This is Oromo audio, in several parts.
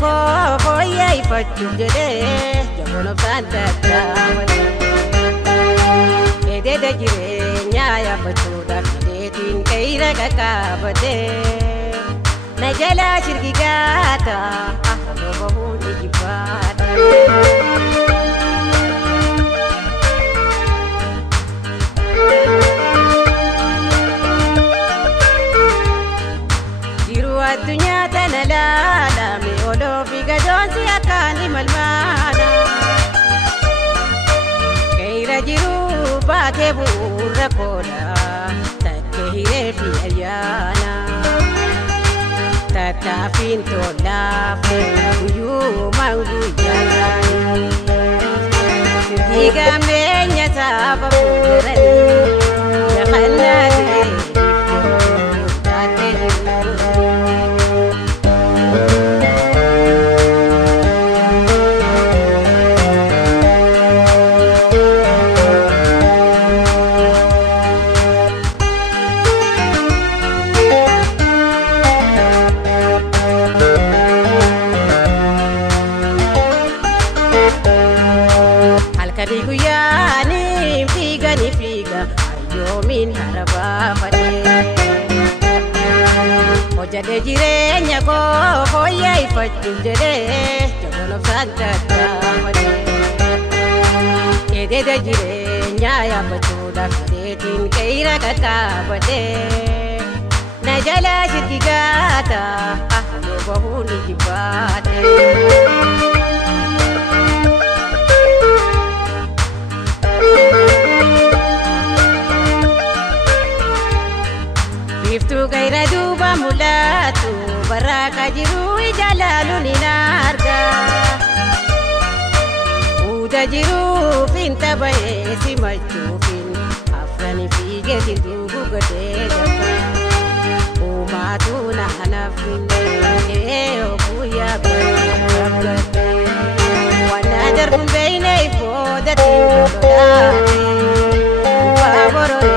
ko foye ifachu jede jamono tanta tawale ede de jirenya ya fachuda fidetin kaira kakabade najala shirgigata ahlo bahuni jibata الدنيا تنالا مي ولو في قدوسي أكاني ملمانا كيرا جيرو باكي بورا كولا تكهيري في أيانا تتافين تولا في ويو مانغو جاني تيغا مين يتابا بوراني يخلنا Kadiku yani figa ni figa ayo min haraba fade Oja de jirenya ko foye ifachu jede jamono santa fade Ede de jirenya ya fachuda fidetin kaira kakabade Najala shirkigata ahlo bahuni jibate Iftu gaira duba mulatu baraka jiru ijalalu ninarga Uda jiru finta bae simachufin afrani fige tindugu gadega Umatu na hanafin okuya bagate Wana darbun beine ifoda timulolate Upaborore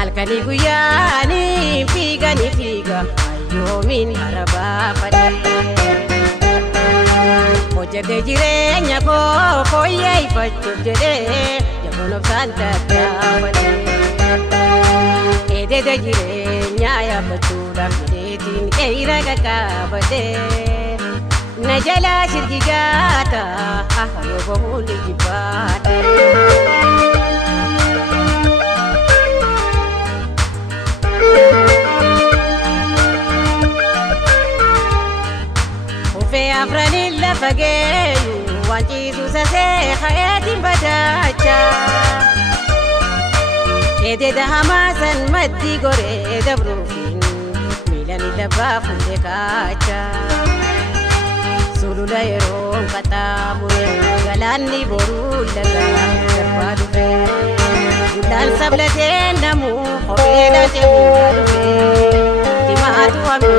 Alkani guyani figa ni figa ayo min haraba fade Oja de jirenya ko foye ifachu jede jamono santa tawale Ede de jirenya ya fachuda fidetin kaira kakabade Najala shirgigata ahlo bahuni jibate Ufe afrani la fageyu wanchisu sase hayatin badacha Ede da hamasan maddi gore dabrufin milani labafu dekacha Sulula yeron katamure galani boru laga barbadufe Ulan sablaten namu hobela te mugadufe Timatu ame